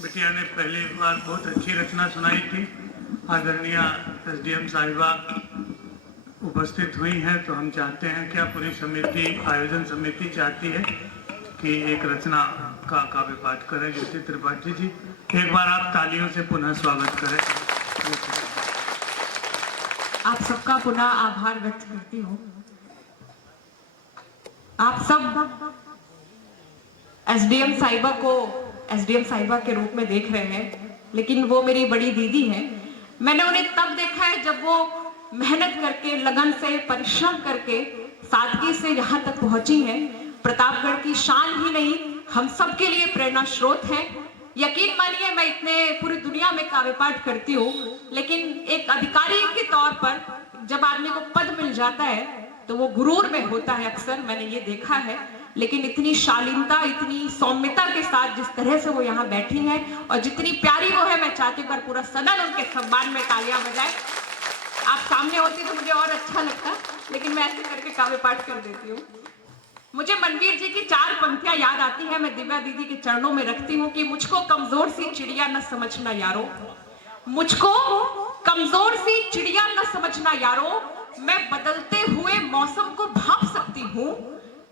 बिटिया ने पहली बार बहुत अच्छी रचना सुनाई थी। आदरणीय एसडीएम साहिबा उपस्थित हुई हैं, तो हम चाहते हैं क्या पूरी समिति, आयोजन समिति चाहती है कि एक रचना का काव्य पाठ करें। ज्योति त्रिपाठी जी, एक बार आप तालियों से पुनः स्वागत करें। आप सबका पुनः आभार व्यक्त करती हूँ। आप सब एसडीएम साहिबा को एसडीएम साहिबा के रूप में देख रहे हैं, लेकिन वो मेरी बड़ी दीदी हैं। मैंने उन्हें तब देखा है जब वो मेहनत करके, लगन से, परिश्रम करके, सादगी से यहाँ तक पहुंची हैं। प्रतापगढ़ की शान ही नहीं, हम सब के लिए प्रेरणा स्रोत हैं। यकीन मानिए, मैं इतने पूरी दुनिया में काव्य पाठ करती हूँ, लेकिन एक अधिकारी के तौर पर जब आदमी को पद मिल जाता है तो वो गुरूर में होता है अक्सर, मैंने ये देखा है। लेकिन इतनी शालीनता, इतनी सौम्यता के साथ जिस तरह से वो यहाँ बैठी हैं और जितनी प्यारी वो है, मैं चाहती हूँ पूरा सदन उनके सम्मान में तालियां बजाए। आप सामने होती तो मुझे और अच्छा लगता, लेकिन मैं ऐसे करके काव्य पाठ कर देती हूँ। मुझे मनवीर जी की 4 पंक्तियां याद आती है, मैं दिव्या दीदी के चरणों में रखती हूँ कि मुझको कमजोर सी चिड़िया न समझना यारो, मुझको कमजोर सी चिड़िया न समझना यारो, मैं बदलते हुए मौसम को भाप सकती हूँ,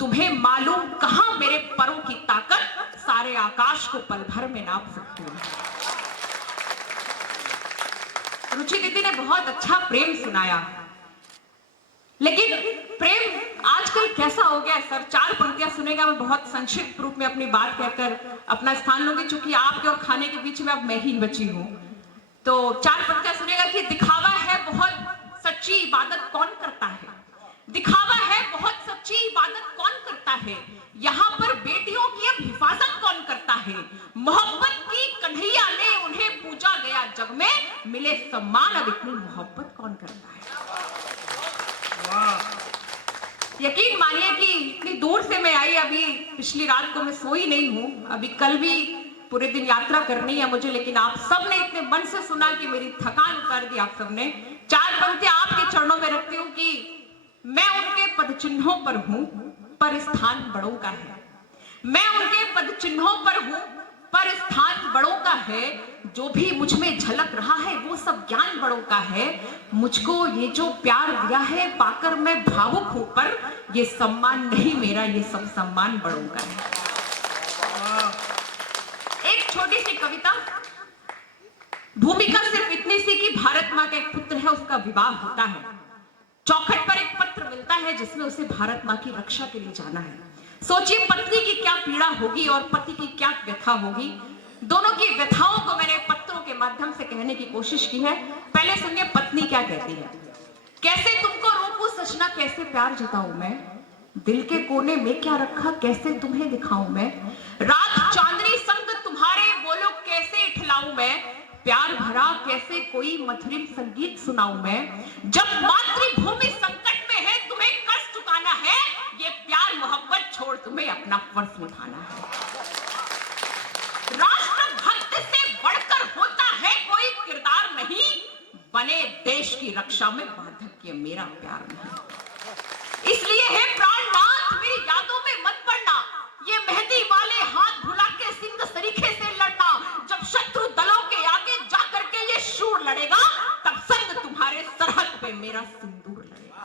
तुम्हें मालूम कहां मेरे परों की ताकत, सारे आकाश को पल भर में नाप सकती हूँ। रुचि दीदी ने बहुत अच्छा प्रेम सुनाया, लेकिन प्रेम आजकल कैसा हो गया सर? 4 पंक्तियां सुनेगा, मैं बहुत संक्षिप्त रूप में अपनी बात कहकर अपना स्थान लूंगी, चूंकि आपके और खाने के बीच में अब मैं ही बची हूं। तो 4 पंक्तियां सुनेगा कि दिखावा है बहुत सच्ची इबादत कौन करता है, दिखावा है बहुत सच्ची इबादत कौन करता है, यहाँ पर बेटियों की अब हिफाजत कौन करता है, मोहब्बत की कन्हैया ने उन्हें पूजा गया जग में, मिले सम्मान अब इतनी मोहब्बत कौन करता है। यकीन मानिए कि इतनी दूर से मैं आई, अभी पिछली रात को मैं सोई नहीं हूं, अभी कल भी पूरे दिन यात्रा करनी है मुझे, लेकिन आप सब ने इतने मन से सुना कि मेरी थकान उतार दी आप सबने। 4 पंक्तियां आपके चरणों में रखती हूँ कि मैं उनके पदचिन्हों पर हूं, पर स्थान बड़ों का है, मैं उनके पदचिन्हों पर हूं, पर स्थान बड़ों का है, जो भी मुझ में झलक रहा है वो सब ज्ञान बड़ों का है, मुझको ये जो प्यार दिया है पाकर मैं भावुक हूं, पर ये सम्मान नहीं मेरा, ये सब सम्मान बड़ों का है। एक छोटी सी कविता, भूमिका सिर्फ इतनी सी कि भारत माँ का एक पुत्र है, उसका विवाह होता है, चौखट पर एक पत्र मिलता है जिसमें उसे भारत माँ की रक्षा के लिए जाना है। सोचिए पत्नी की क्या पीड़ा होगी और पति की क्या व्यथा होगी। दोनों की व्यथाओं को मैंने पत्रों के माध्यम से कहने की कोशिश की है। पहले सुनिए पत्नी क्या कहती है। कैसे तुमको रोकूं सजना, कैसे प्यार जताऊं मैं, दिल के कोने में क्या रखा, कैसे तुम्हें दिखाऊं मैं, रात चांदनी संग तुम्हारे बोलो कैसे इठलाऊं मैं, प्यार भरा कैसे कोई मधुरिम संगीत सुनाऊं मैं, जब मातृभूमि संकट में है तुम्हें कष्ट चुकाना है, ये प्यार मोहब्बत छोड़ तुम्हें अपना फर्ज निभाना है। राष्ट्रभक्त से बढ़कर होता है कोई किरदार नहीं, बने देश की रक्षा में बाधक ये मेरा प्यार नहीं। इसलिए है प्राणनाथ मेरी यादों में मत पड़ना, ये मेहंदी वाले हाथ भुला के सिंध सरीखे से लड़ना, जब शत्रु दलों के आगे जाकर के ये शूर लड़ेगा, तब संग तुम्हारे सरहद पे मेरा सिंदूर लड़ेगा।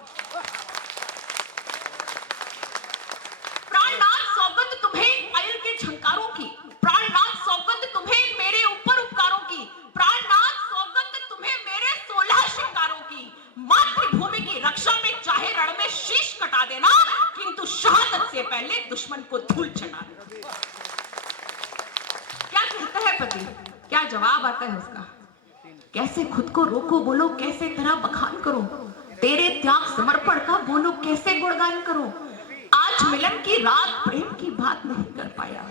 प्राणनाथ सौगंध तुम्हें आयल के झंकारों की, प्राणनाथ सौगंध तुम्हें मेरे ऊपर उपकारों की, प्राणनाथ सौगंध तुम्हें मेरे 16 श्रृंगारों की, मातृभूमि की रक्षा में चाहे रण में शीश कटा देना, किंतु शहादत से पहले दुश्मन को धूल चटा देना। क्या कहता है पति, क्या जवाब आता है उसका, कैसे खुद को रोको बोलो कैसे तेरा बखान करो, तेरे त्याग समर्पण का बोलो कैसे गुणगान करो, आज मिलन की रात प्रेम की बात नहीं कर पाया,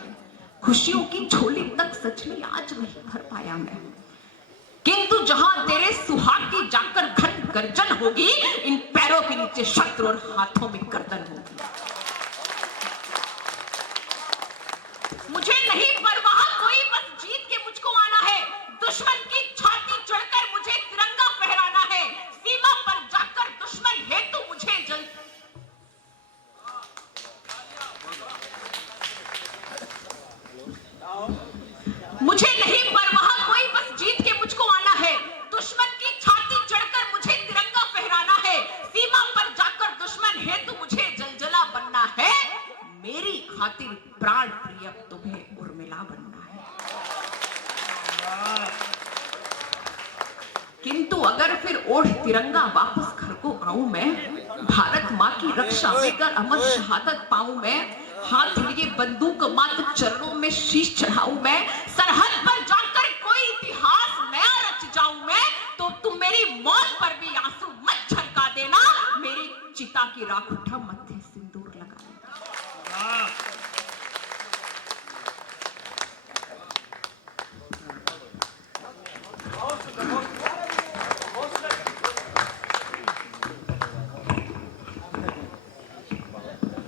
खुशियों की झोली तक सचनी आज नहीं भर पाया मैं, किंतु जहां तेरे सुहाग की जाकर घन गर्जन होगी, इन पैरों के नीचे शस्त्र और हाथों में गर्दन होगी। मुझे नहीं परवाह कोई, बस जीत के मुझको आना है, दुश्मन की छाती चढ़कर मुझे तिरंगा फहराना है, सीमा पर जाकर दुश्मन हेतु मुझे जल मुझे नहीं तो अगर फिर ओढ़ तिरंगा वापस घर को आऊं मैं, भारत माँ की रक्षा में कर अमर शहादत पाऊं मैं, हाथ लिए बंदूक मात्र चरणों में शीश चढ़ाऊं मैं, सरहद पर जाकर कोई इतिहास नया रच जाऊं मैं, तो तुम मेरी मौत पर भी आंसू मत झलका देना, मेरी चिता की राख उठा मत्थे सिंदूर लगा देना।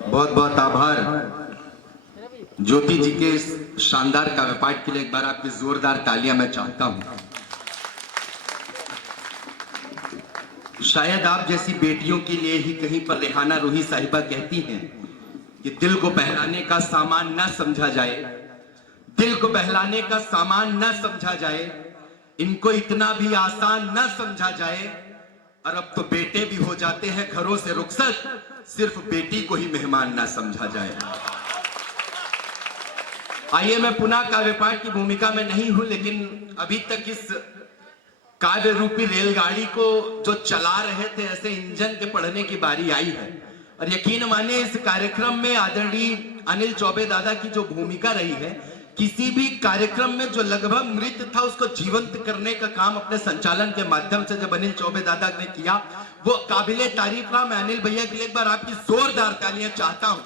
बहुत बहुत आभार ज्योति जी के इस शानदार काव्य पाठ के लिए। एक बार आपकी जोरदार तालियां मैं चाहता हूं। शायद आप जैसी बेटियों के लिए ही कहीं पर रेहाना रूही साहिबा कहती हैं कि दिल को बहलाने का सामान ना समझा जाए, दिल को बहलाने का सामान ना समझा जाए, इनको इतना भी आसान ना समझा जाए, और अब तो बेटे भी हो जाते हैं घरों से रुखसत, सिर्फ बेटी को ही मेहमान ना समझा जाए। आइए, मैं पुनः काव्य पाठ की भूमिका में नहीं हूं, लेकिन अभी तक इस काव्य रूपी रेलगाड़ी को जो चला रहे थे, ऐसे इंजन के पढ़ने की बारी आई है। और यकीन माने इस कार्यक्रम में आदरणीय अनिल चौबे दादा की जो भूमिका रही है, किसी भी कार्यक्रम में जो लगभग मृत था उसको जीवंत करने का काम अपने संचालन के माध्यम से जब अनिल चौबे दादा ने किया, वो काबिले तारीफ रहा। मैं अनिल भैया के लिए एक बार आपकी जोरदार तालियां चाहता हूं।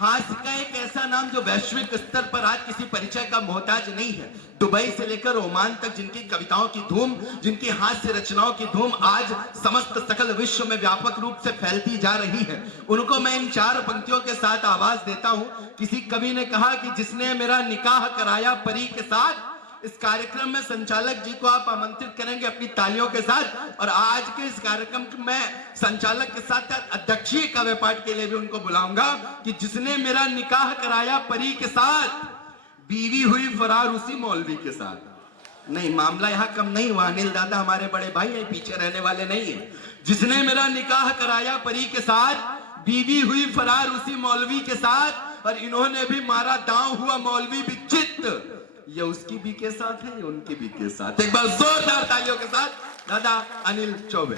हास्य का एक ऐसा नाम जो वैश्विक स्तर पर आज किसी परिचय का मोहताज नहीं है। दुबई से लेकर ओमान तक जिनकी कविताओं की धूम, जिनकी हास्य रचनाओं की धूम आज समस्त सकल विश्व में व्यापक रूप से फैलती जा रही है, उनको मैं इन 4 पंक्तियों के साथ आवाज देता हूं। किसी कवि ने कहा कि जिसने मेरा निकाह कराया परी के साथ। इस कार्यक्रम में संचालक जी को आप आमंत्रित करेंगे अपनी तालियों के साथ, और आज के इस कार्यक्रम में संचालक के साथ अध्यक्षीय काव्य पाठ के लिए भी उनको बुलाऊंगा कि जिसने मेरा निकाह कराया परी के साथ, बीवी हुई फरार उसी मौलवी के साथ। नहीं, मामला यहाँ कम नहीं हुआ। अनिल दादा हमारे बड़े भाई है, पीछे रहने वाले नहीं है। जिसने मेरा निकाह कराया परी के साथ, बीवी हुई फरार उसी मौलवी के साथ, और इन्होंने भी मारा दांव, हुआ मौलवी भी चित्त। ये उसकी भी के साथ है, ये उनकी भी के साथ। एक बार जोरदार तालियों के साथ दादा अनिल चौबे।